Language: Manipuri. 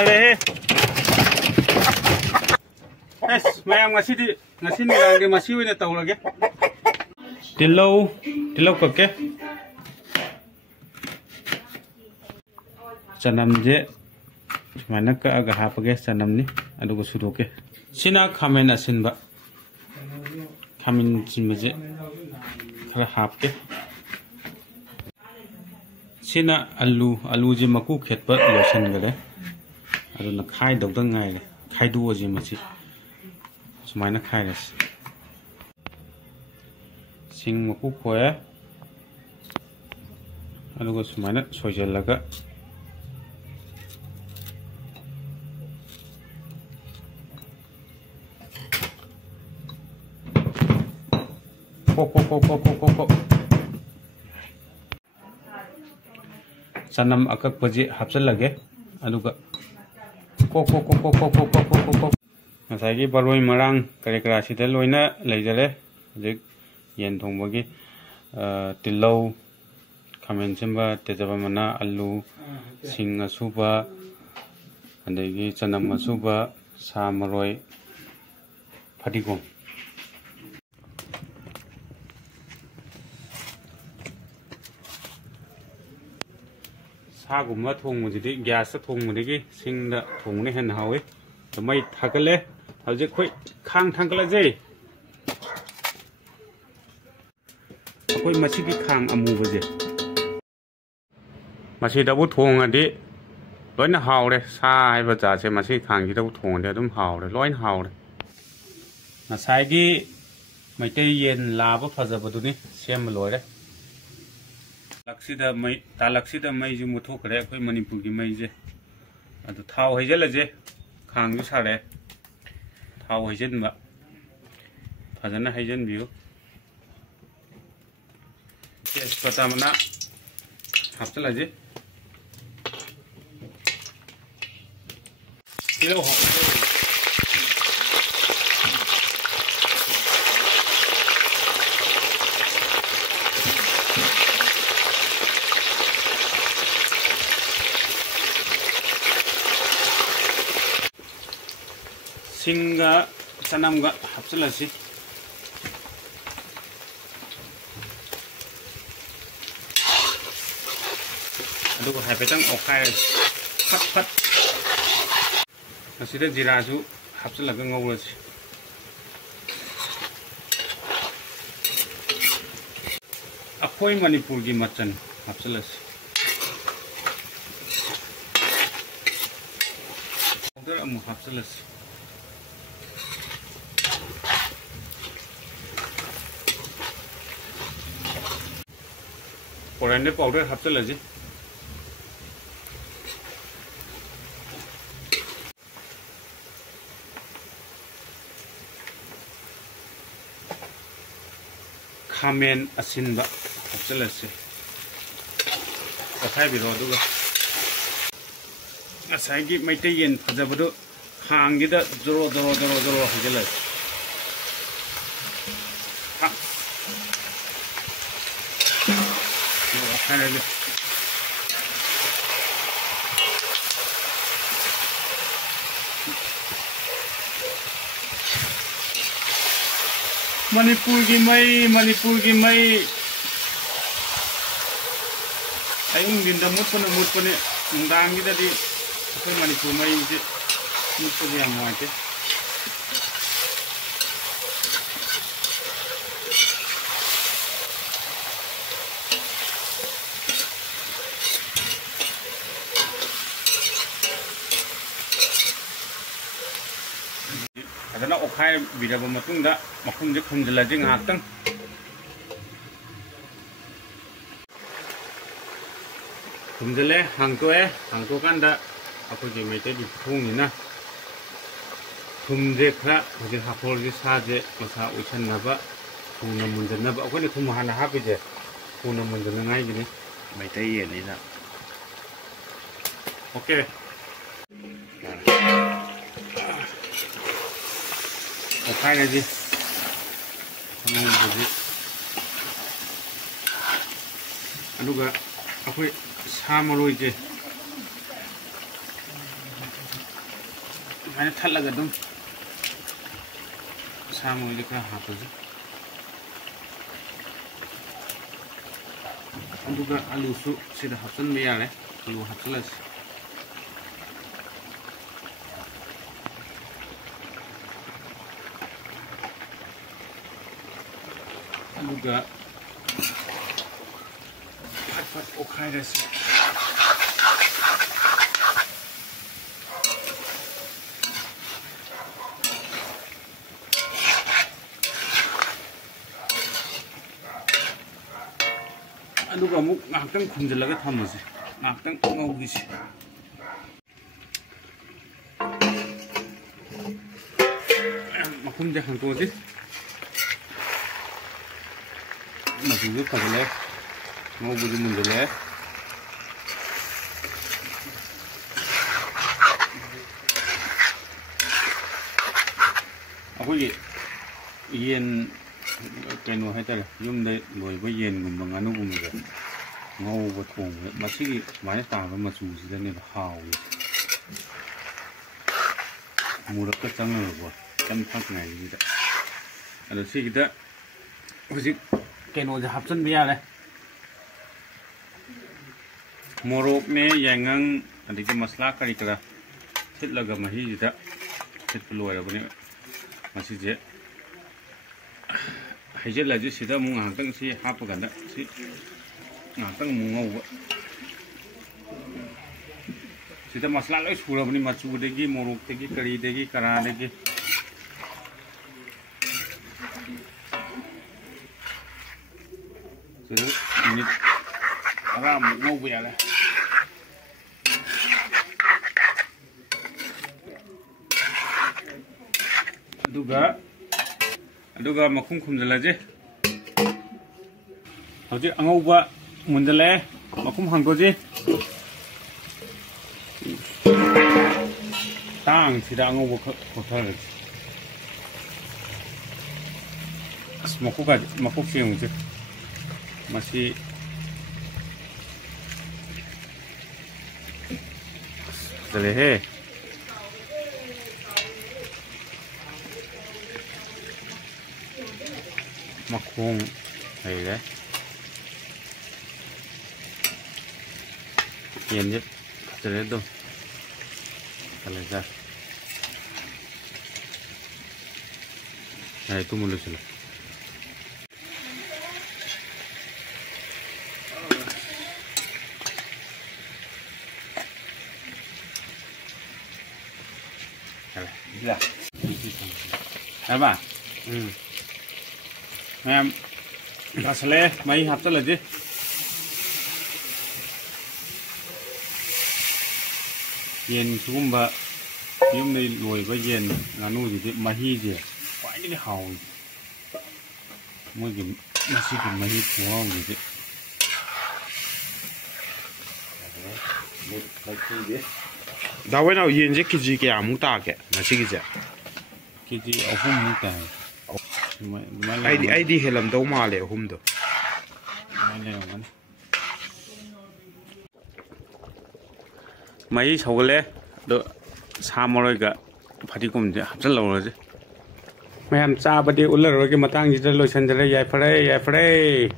ꯐꯖꯔꯦꯍꯦ ꯑꯁ ꯃꯌꯥꯝ ꯉꯁꯤꯗꯤ ꯉꯁꯤ ꯅꯨꯡꯗꯥꯡꯗꯤ ꯃꯁꯤ ꯑꯣꯏꯅ ꯇꯧꯔꯒꯦ ꯇꯤꯜꯍꯧ ꯀꯛꯀꯦ ꯆꯅꯝꯁꯦ ꯁꯨꯃꯥꯏꯅ ꯀꯛꯑꯒ ꯍꯥꯞꯄꯒꯦ ꯆꯅꯝꯅꯤ ꯑꯗꯨꯒ ꯁꯨꯗꯣꯛꯀꯦ ꯁꯤꯅ ꯈꯥꯃꯦꯟ ꯑꯁꯤꯟꯕ ꯈꯥꯃꯦꯟ ꯑꯁꯤꯟꯕꯁꯦ खरा हापके सिना आलूजे मकू खेत लोसनगरे अदुना खाइदौदं गाइरे खाइदुओजे मसी सुमाइना खाइरेस सिंग मकू खोए अदुगा सुमाइना सोइजलगा को सनम अकपजे हापचलगे अदुगा को बरोई मरांग करे करा सिदा लोइना लेजरे हजिक येन थोंबगी तिल्लौ खामेन सिंबा तेजबा मना आलू सिंग असुबा अदगी चनम असुबा सा मरोई फटिगोम सागुम्बा थोंबजिदि गैस थोंबदगी सिंगदा थोंबने हेन हावे तो मई थागले हजे खोई खांग थांगलाजे अखोई मसिगी खांग अमुबजे मसिदबु थोंगदि लोइना हावरे सा हाइबा जासे मसि खांगिदबु थोंगदि अदुम हावरे लोइन हावरे नसाइगी मैते येन लाबा फजबदुनि सेम लोइरे तालक्सीद मई जो मुथोखरे अखोई मणिपुर की मई जे अदु थाव हैजलजे खांगु सारे थाव हैजनबा फजना हैजन बियो तेजपत्ता मना हापचलजे किलो हो सिंगा चनमगा हापचलसी अदुगा हाइफेटंग ओखाय फट फट असिदा जीरासु हापचलगा ngौरसी अखोई मणिपुर की मचन हापचलसी पाउडर अमु हापचलसी कोरिएंडर पाउडर हापचलजे खामेन असिनबा हापचलसे ओखाइबिरो अदुगा असाइगी मैते येन फजबदो खांगिदा जरो जरो जरो जरो हजलस मणिपुर की मई अयुंग दिन मुटपने नुंदांगीददी अखोई मणिपुर मई से मुटपने याम नुंगाइते अदना ओखाय बिरब मतुंगदा मखुमजे खुमजलाजे ngahaktang खुमजले हांगतोकंदा अखोगे मेटे दि थोंगिना खुमजे खरा हजे हाफोरजे साजे मसा उइसननाबा थोंना मुंजननाबा अखोने खुम हाना हापिजे थोंना मुंजननाइगिनि मेटे येनिना ओके ओखाय जी अदुगा अखोई सा मरोइजे Mana thal laga dum samu ini kena hapus. Aduga alu su sudah hapsan biar le, alu hapsalas. Aduga pat okai res. Aduga amuk ngaktang khunjalaga thamase ngaktang ngawgisi makhum ja hangtodi majuge phagale ngawbuji munjale akogi yen keno haitare yumda loiba yengumba nganugumba ngawba thongba masigi maya taaba machusidane hawi murakka changaba cham thaknai gida ado sigida hujik keno ja hapsan biya le morok ne yangang adiki masla kari kara thitlaga mahi jida thitploira bane masije hajar lagi sida mung nganteng si hapa ganda si nganteng mung ngau sida masala lagi sura bani macu degi morok degi kari degi kara degi sida ini ram ngau biala aduga makhum khumjalaje hoji angauba munjale makhum hangdoji tang sida angauba khothar as makuk siungje masih dalehe makhung hay đấy yên nhất cho đến đâu lấy ra này tôi muốn lấy là ba em asale mai hấp rất là gì yen sumba yum này lùi với yen nganu gì thì mahi gì quái cái hàu mỗi cái nasi cái mahi phù gì thế đào với nào yen chứ cái gì cái ám ta cái nasi cái gì ở hôm nay cái ai đi hết làm đâu mà lại hôm đó mấy sầu lê được sa mồi cái phải đi cùng chứ rất lâu rồi chứ mấy em cha bắt đi uống rồi cái mặt tăng gì đó lôi chân ra đây dài phải